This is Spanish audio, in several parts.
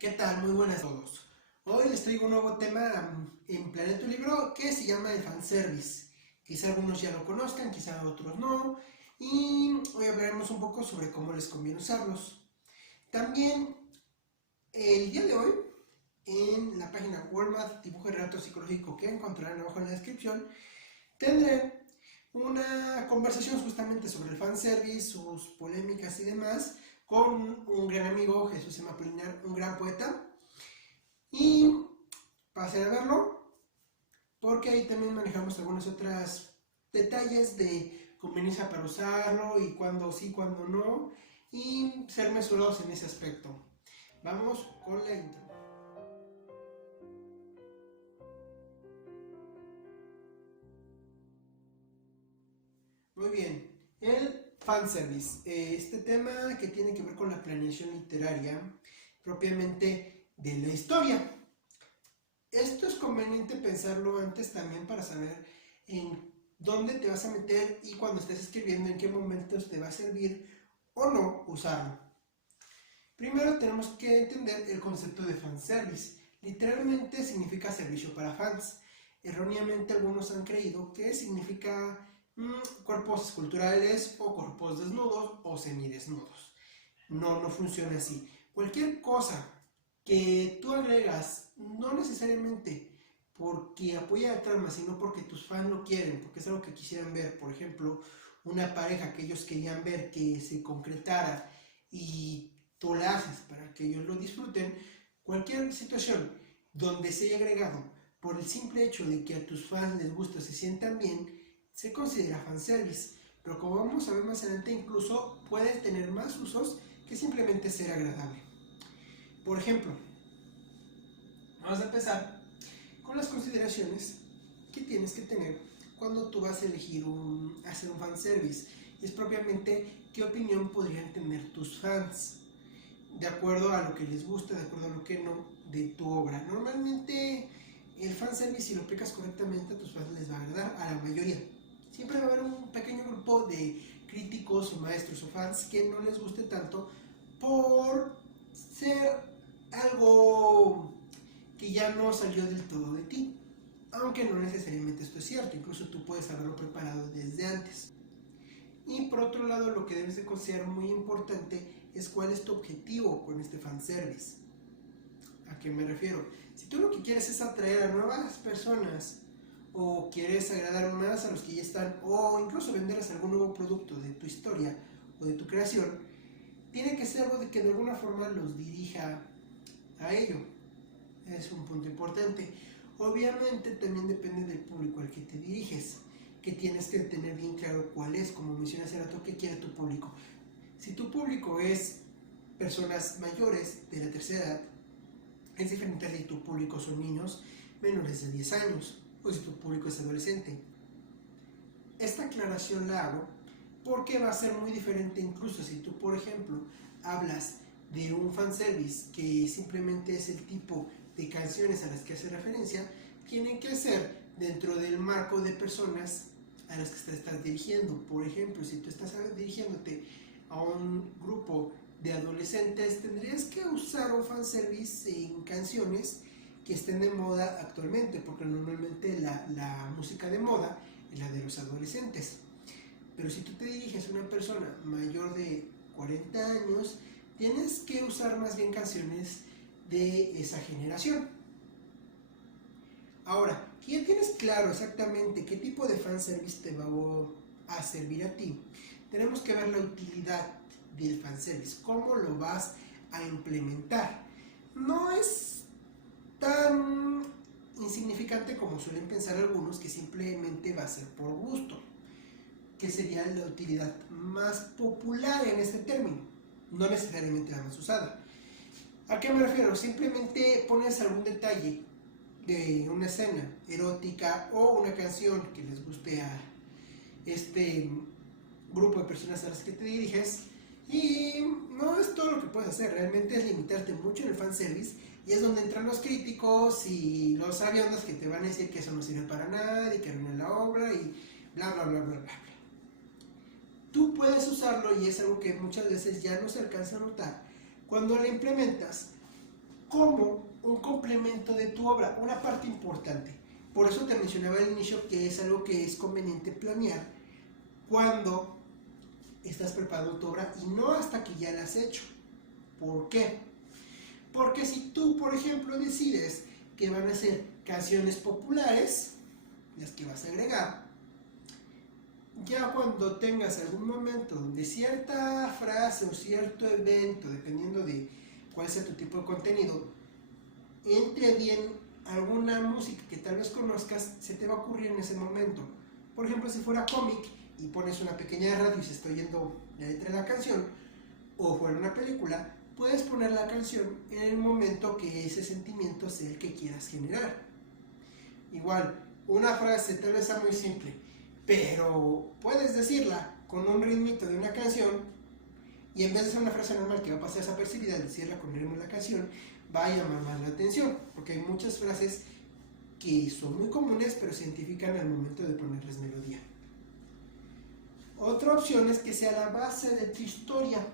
¿Qué tal? Muy buenas a todos. Hoy les traigo un nuevo tema en Planeta Libro que se llama el fanservice. Quizá algunos ya lo conozcan, quizá otros no. Y hoy hablaremos un poco sobre cómo les conviene usarlos. También el día de hoy, en la página Worldmath Dibujo y Relato Psicológico que encontrarán abajo en la descripción, tendré una conversación justamente sobre el fanservice, sus polémicas y demás, con un gran amigo, Jesús M. Apolinar, un gran poeta. Y pasé a verlo, porque ahí también manejamos algunos otros detalles de conveniencia para usarlo y cuándo sí, cuándo no, y ser mesurados en ese aspecto. Vamos con la intro. Muy bien, el fanservice, este tema que tiene que ver con la planeación literaria propiamente de la historia. Esto es conveniente pensarlo antes también para saber en dónde te vas a meter y cuando estés escribiendo en qué momentos te va a servir o no usarlo. Primero tenemos que entender el concepto de fanservice. Literalmente significa servicio para fans. Erróneamente algunos han creído que significa cuerpos esculturales o cuerpos desnudos o semidesnudos. No, no funciona así. Cualquier cosa que tú agregas, no necesariamente porque apoya la trama, sino porque tus fans lo quieren, porque es algo que quisieran ver. Por ejemplo, una pareja que ellos querían ver que se concretara y tú la haces para que ellos lo disfruten. Cualquier situación donde se haya agregado por el simple hecho de que a tus fans les gusta, se sientan bien, se considera fanservice. Pero como vamos a ver más adelante, incluso puede tener más usos que simplemente ser agradable. Por ejemplo, vamos a empezar con las consideraciones que tienes que tener cuando tú vas a elegir hacer un fanservice. Y es propiamente qué opinión podrían tener tus fans, de acuerdo a lo que les gusta, de acuerdo a lo que no, de tu obra. Normalmente el fanservice, si lo aplicas correctamente, a tus fans les va a agradar, a la mayoría. Siempre va a haber un pequeño grupo de críticos o maestros o fans que no les guste tanto por ser algo que ya no salió del todo de ti. Aunque no necesariamente esto es cierto, incluso tú puedes haberlo preparado desde antes. Y por otro lado, lo que debes de considerar muy importante es cuál es tu objetivo con este fanservice. ¿A qué me refiero? Si tú lo que quieres es atraer a nuevas personas o quieres agradar más a los que ya están o incluso venderles algún nuevo producto de tu historia o de tu creación, tiene que ser algo de que de alguna forma los dirija a ello. Es un punto importante. Obviamente también depende del público al que te diriges, que tienes que tener bien claro cuál es, como mencioné hace rato, qué quiere tu público. Si tu público es personas mayores de la tercera edad, es diferente a si tu público son niños menores de 10 años o si tu público es adolescente. Esta aclaración la hago porque va a ser muy diferente incluso si tú, por ejemplo, hablas de un fanservice que simplemente es el tipo de canciones a las que hace referencia, tienen que ser dentro del marco de personas a las que te estás dirigiendo. Por ejemplo, si tú estás dirigiéndote a un grupo de adolescentes, tendrías que usar un fanservice en canciones que estén de moda actualmente, porque normalmente la música de moda es la de los adolescentes. Pero si tú te diriges a una persona mayor de 40 años, tienes que usar más bien canciones de esa generación. Ahora, que ya tienes claro exactamente qué tipo de fanservice te va a servir a ti, tenemos que ver la utilidad del fanservice, cómo lo vas a implementar. No es tan insignificante como suelen pensar algunos, que simplemente va a ser por gusto, que sería la utilidad más popular en este término, no necesariamente la más usada. ¿A qué me refiero? Simplemente pones algún detalle de una escena erótica o una canción que les guste a este grupo de personas a las que te diriges, y no es todo lo que puedes hacer, realmente es limitarte mucho en el fanservice, y es donde entran los críticos y los sabiondos que te van a decir que eso no sirve para nada y que arruinan la obra y bla bla bla bla bla. Tú puedes usarlo, y es algo que muchas veces ya no se alcanza a notar cuando lo implementas, como un complemento de tu obra, una parte importante. Por eso te mencionaba al inicio que es algo que es conveniente planear cuando estás preparando tu obra y no hasta que ya la has hecho. ¿Por qué? Porque si tú, por ejemplo, decides que van a ser canciones populares, las que vas a agregar, ya cuando tengas algún momento donde cierta frase o cierto evento, dependiendo de cuál sea tu tipo de contenido, entre bien alguna música que tal vez conozcas, se te va a ocurrir en ese momento. Por ejemplo, si fuera cómic y pones una pequeña radio y se está oyendo la letra de la canción, o fuera una película, puedes poner la canción en el momento que ese sentimiento sea el que quieras generar. Igual, una frase tal vez sea muy simple, pero puedes decirla con un ritmito de una canción y en vez de ser una frase normal que va a pasar desapercibida, al decirla con el ritmo de la canción va a llamar más la atención, porque hay muchas frases que son muy comunes pero se identifican al momento de ponerles melodía. Otra opción es que sea la base de tu historia.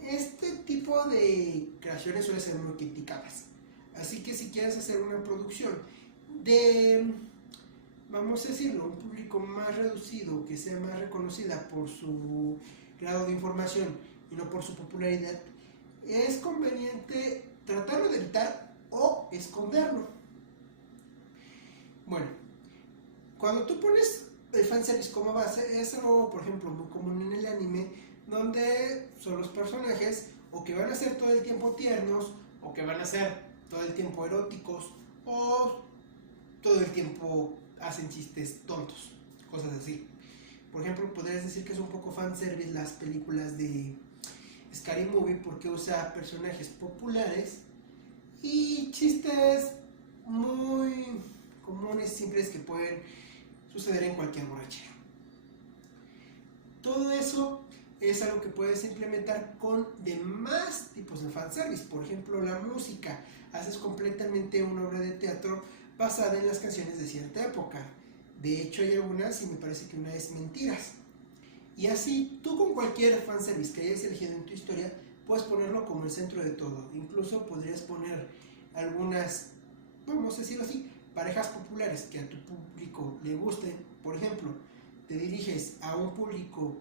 Este tipo de creaciones suelen ser muy criticadas, así que si quieres hacer una producción de, vamos a decirlo, un público más reducido, que sea más reconocida por su grado de información y no por su popularidad, es conveniente tratarlo de evitar o esconderlo. Bueno, cuando tú pones el fanservice como base, es algo, por ejemplo, muy común en el anime, donde son los personajes o que van a ser todo el tiempo tiernos, o que van a ser todo el tiempo eróticos, o todo el tiempo hacen chistes tontos, cosas así. Por ejemplo, podrías decir que es un poco fanservice las películas de Scary Movie porque usa personajes populares y chistes muy comunes, simples, que pueden suceder en cualquier borrachera. Todo eso es algo que puedes implementar con demás tipos de fanservice. Por ejemplo, la música. Haces completamente una obra de teatro basada en las canciones de cierta época. De hecho, hay algunas y me parece que una es Mentiras. Y así, tú con cualquier fanservice que hayas elegido en tu historia, puedes ponerlo como el centro de todo. Incluso podrías poner algunas, vamos a decirlo así, parejas populares que a tu público le gusten. Por ejemplo, te diriges a un público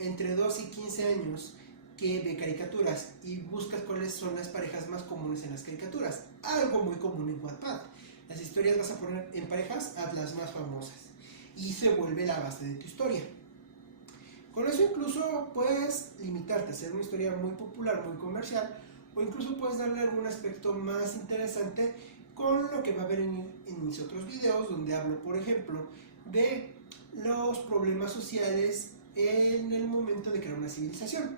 entre 2 y 15 años que ve caricaturas y buscas cuáles son las parejas más comunes en las caricaturas. Algo muy común en Wattpad. Las historias vas a poner en parejas a las más famosas y se vuelve la base de tu historia. Con eso incluso puedes limitarte a hacer una historia muy popular, muy comercial, o incluso puedes darle algún aspecto más interesante con lo que va a ver en mis otros videos, donde hablo, por ejemplo, de los problemas sociales en el momento de crear una civilización.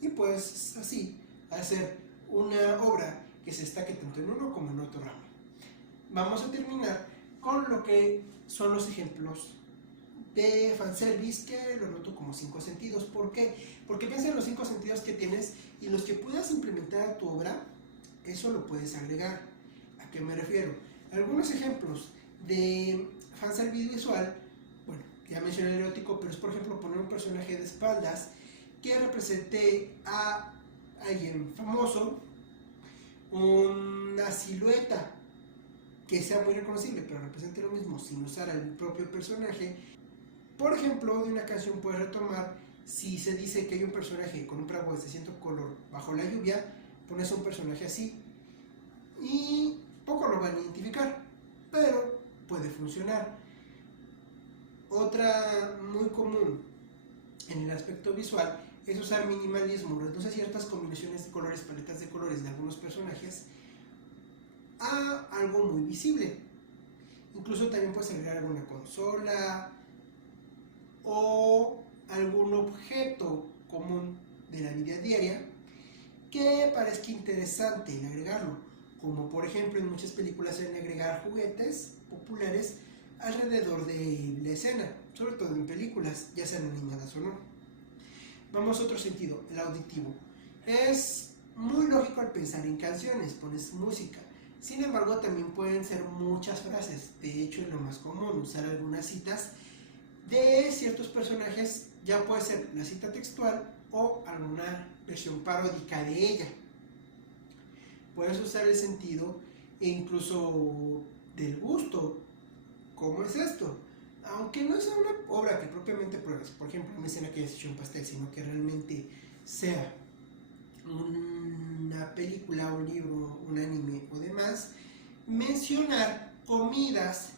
Y puedes así hacer una obra que se destaque tanto en uno como en otro ramo. Vamos a terminar con lo que son los ejemplos de fanservice, que lo noto como 5 sentidos. ¿Por qué? Porque piensa en los 5 sentidos que tienes y los que puedas implementar a tu obra, eso lo puedes agregar. ¿A qué me refiero? Algunos ejemplos de fanservice visual, bueno, ya mencioné el erótico, pero es por ejemplo poner un personaje de espaldas que represente a alguien famoso, una silueta que sea muy reconocible, pero represente lo mismo sin usar al propio personaje. Por ejemplo, de una canción puedes retomar, si se dice que hay un personaje con un paraguas de cierto color bajo la lluvia, pones un personaje así y poco lo van a identificar, pero puede funcionar. Otra muy común en el aspecto visual es usar minimalismo, reduce ciertas combinaciones de colores, paletas de colores de algunos personajes a algo muy visible. Incluso también puedes agregar alguna consola o algún objeto común de la vida diaria que parezca interesante en agregarlo, como por ejemplo en muchas películas suelen agregar juguetes populares alrededor de la escena, sobre todo en películas, ya sean animadas o no. Vamos a otro sentido, el auditivo. Es muy lógico al pensar en canciones, pones música. Sin embargo, también pueden ser muchas frases. De hecho, es lo más común usar algunas citas de ciertos personajes, ya puede ser la cita textual o alguna versión paródica de ella. puedes usar el sentido e incluso del gusto. ¿Cómo es esto? Aunque no sea una obra que propiamente pruebes, por ejemplo, una escena que hayas hecho un pastel, sino que realmente sea una película, un libro, un anime o demás, mencionar comidas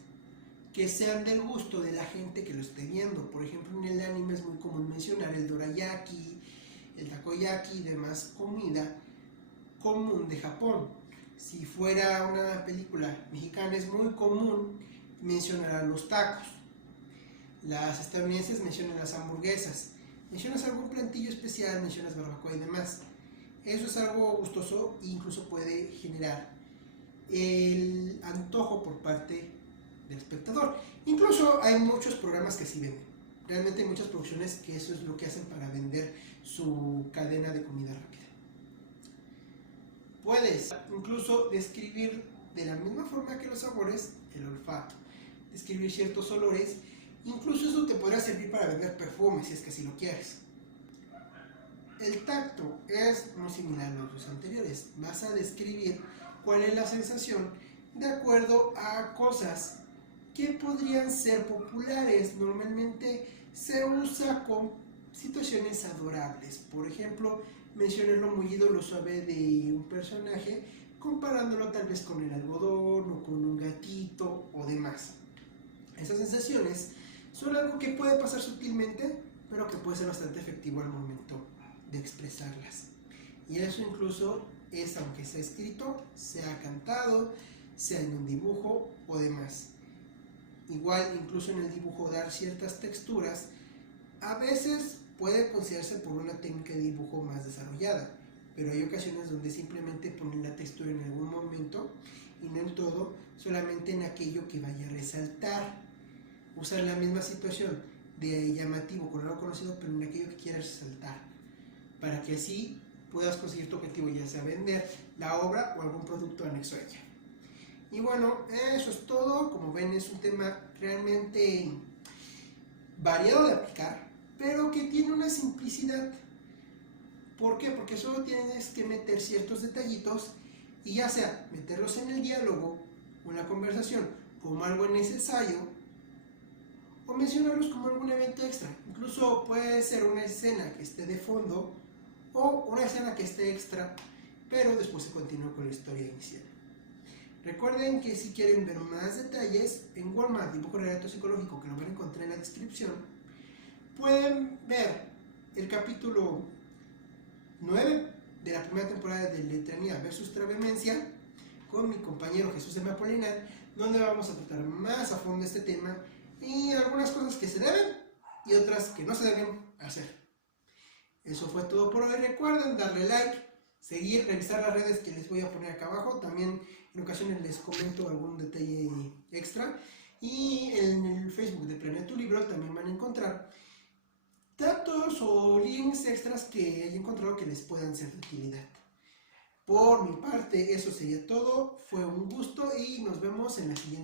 que sean del gusto de la gente que lo esté viendo. Por ejemplo, en el anime es muy común mencionar el dorayaki, el takoyaki y demás comida común de Japón. Si fuera una película mexicana es muy común mencionar los tacos. Las estadounidenses mencionan las hamburguesas. Mencionas algún platillo especial, mencionas barbacoa y demás. Eso es algo gustoso e incluso puede generar el antojo por parte del espectador. Incluso hay muchos programas que así venden. Realmente hay muchas producciones que eso es lo que hacen para vender su cadena de comida rápida. Puedes incluso describir de la misma forma que los sabores el olfato, describir ciertos olores. Incluso eso te podrá servir para vender perfumes si es que así lo quieres. El tacto es muy similar a los dos anteriores. Vas a describir cuál es la sensación de acuerdo a cosas que podrían ser populares. Normalmente se usa con situaciones adorables. Por ejemplo, mencionar lo mullido, lo suave de un personaje, comparándolo tal vez con el algodón o con un gatito o demás. Esas sensaciones son algo que puede pasar sutilmente, pero que puede ser bastante efectivo al momento de expresarlas. Y eso incluso es aunque sea escrito, sea cantado, sea en un dibujo o demás. Igual incluso en el dibujo dar ciertas texturas a veces puede considerarse por una técnica de dibujo más desarrollada, pero hay ocasiones donde simplemente ponen la textura en algún momento y no en todo, solamente en aquello que vaya a resaltar. Usar la misma situación de llamativo con algo conocido, pero en aquello que quieras resaltar, para que así puedas conseguir tu objetivo, ya sea vender la obra o algún producto anexo a ella. Y bueno, eso es todo. Como ven, es un tema realmente variado de aplicar, pero que tiene una simplicidad. ¿Por qué? Porque solo tienes que meter ciertos detallitos y ya sea meterlos en el diálogo o en la conversación como algo necesario o mencionarlos como algún evento extra. Incluso puede ser una escena que esté de fondo o una escena que esté extra, pero después se continúa con la historia inicial. Recuerden que si quieren ver más detalles, en Walmart, dibujo relato psicológico, que lo van a encontrar en la descripción, pueden ver el capítulo 9 de la primera temporada de Letranía versus Travemencia con mi compañero Jesús M. Apolinar, donde vamos a tratar más a fondo este tema y algunas cosas que se deben y otras que no se deben hacer. Eso fue todo por hoy. Recuerden darle like, seguir, revisar las redes que les voy a poner acá abajo. También en ocasiones les comento algún detalle extra. Y en el Facebook de Planea tu Libro también van a encontrar datos o links extras que haya encontrado que les puedan ser de utilidad. Por mi parte, eso sería todo. Fue un gusto y nos vemos en la siguiente.